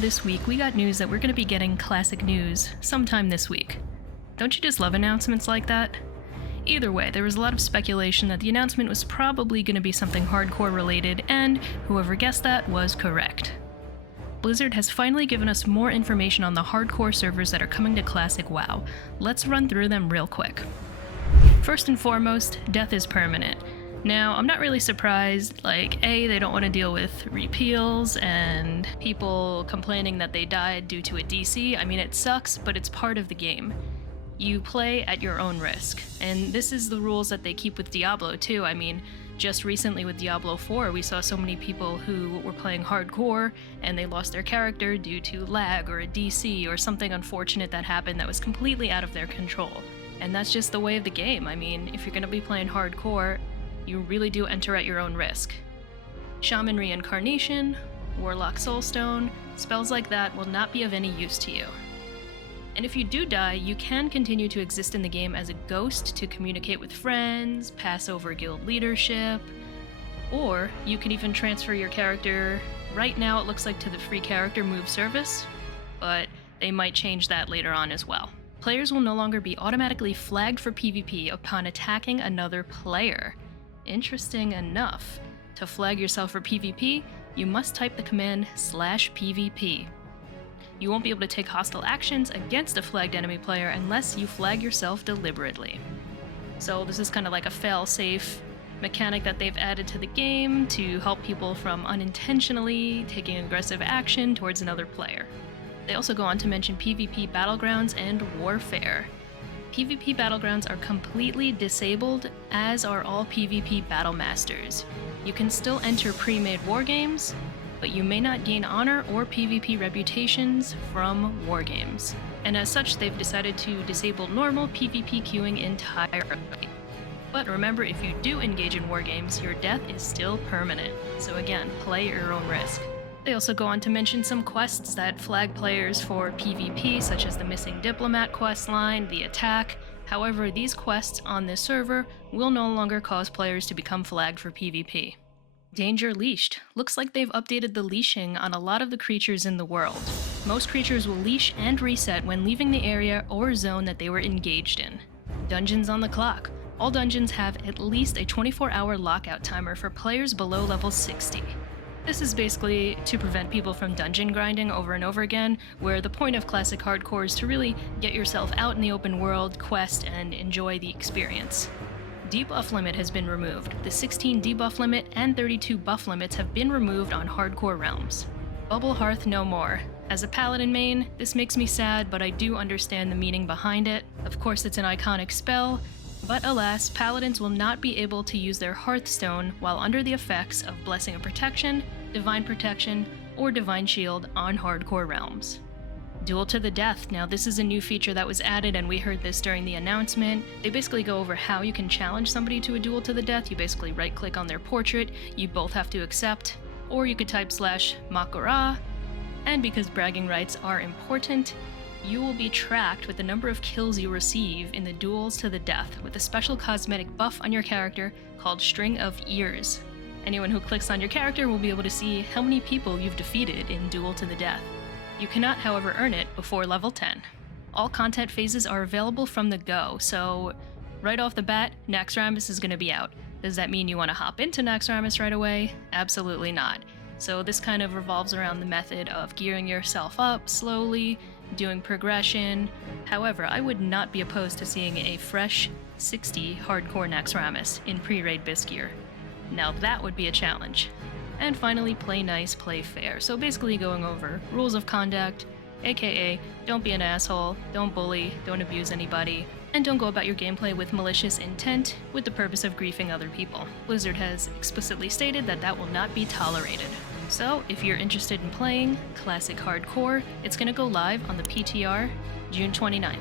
this week, we got news that we're going to be getting Classic news sometime this week. Don't you just love announcements like that? Either way, there was a lot of speculation that the announcement was probably going to be something hardcore related, and whoever guessed that was correct. Blizzard has finally given us more information on the hardcore servers that are coming to Classic WoW. Let's run through them real quick. First and foremost, death is permanent. Now, I'm not really surprised, they don't want to deal with repeals and people complaining that they died due to a DC. I mean, it sucks, but it's part of the game. You play at your own risk, and this is the rules that they keep with Diablo too. I mean, just recently with Diablo 4, we saw so many people who were playing hardcore and they lost their character due to lag or a DC or something unfortunate that happened that was completely out of their control. And that's just the way of the game. I mean, if you're going to be playing hardcore, you really do enter at your own risk. Shaman Reincarnation, Warlock Soulstone, spells like that will not be of any use to you. And if you do die, you can continue to exist in the game as a ghost to communicate with friends, pass over guild leadership, or you can even transfer your character. Right now it looks like to the free character move service, but they might change that later on as well. Players will no longer be automatically flagged for PvP upon attacking another player. Interesting enough. To flag yourself for PvP, you must type the command /PvP. You won't be able to take hostile actions against a flagged enemy player unless you flag yourself deliberately. So this is kind of like a fail-safe mechanic that they've added to the game to help people from unintentionally taking aggressive action towards another player. They also go on to mention PvP battlegrounds and warfare. PvP battlegrounds are completely disabled, as are all PvP battle masters. You can still enter pre-made wargames, but you may not gain honor or PvP reputations from wargames. And as such, they've decided to disable normal PvP queuing entirely. But remember, if you do engage in wargames, your death is still permanent. So again, play at your own risk. They also go on to mention some quests that flag players for PvP, such as the Missing Diplomat questline, the Attack. However, these quests on this server will no longer cause players to become flagged for PvP. Danger Leashed. Looks like they've updated the leashing on a lot of the creatures in the world. Most creatures will leash and reset when leaving the area or zone that they were engaged in. Dungeons on the clock. All dungeons have at least a 24-hour lockout timer for players below level 60. This is basically to prevent people from dungeon grinding over and over again, where the point of Classic Hardcore is to really get yourself out in the open world, quest, and enjoy the experience. Debuff limit has been removed. The 16 debuff limit and 32 buff limits have been removed on hardcore realms. Bubble Hearth no more. As a paladin main, this makes me sad, but I do understand the meaning behind it. Of course, it's an iconic spell, but alas, paladins will not be able to use their Hearthstone while under the effects of Blessing of Protection, Divine Protection, or Divine Shield on hardcore realms. Duel to the Death. Now this is a new feature that was added, and we heard this during the announcement. They basically go over how you can challenge somebody to a duel to the death. You basically right click on their portrait, you both have to accept, or you could type /Makara, and because bragging rights are important, you will be tracked with the number of kills you receive in the duels to the death with a special cosmetic buff on your character called String of Ears. Anyone who clicks on your character will be able to see how many people you've defeated in Duel to the Death. You cannot, however, earn it before level 10. All content phases are available from the go, so right off the bat, Naxxramas is going to be out. Does that mean you want to hop into Naxxramas right away? Absolutely not. So this kind of revolves around the method of gearing yourself up slowly, doing progression. However, I would not be opposed to seeing a fresh 60 hardcore Naxxramas in pre-raid bis gear. Now that would be a challenge. And finally, play nice, play fair. So basically going over rules of conduct, aka don't be an asshole, don't bully, don't abuse anybody, and don't go about your gameplay with malicious intent with the purpose of griefing other people. Blizzard has explicitly stated that that will not be tolerated. So if you're interested in playing Classic Hardcore, it's going to go live on the PTR June 29th.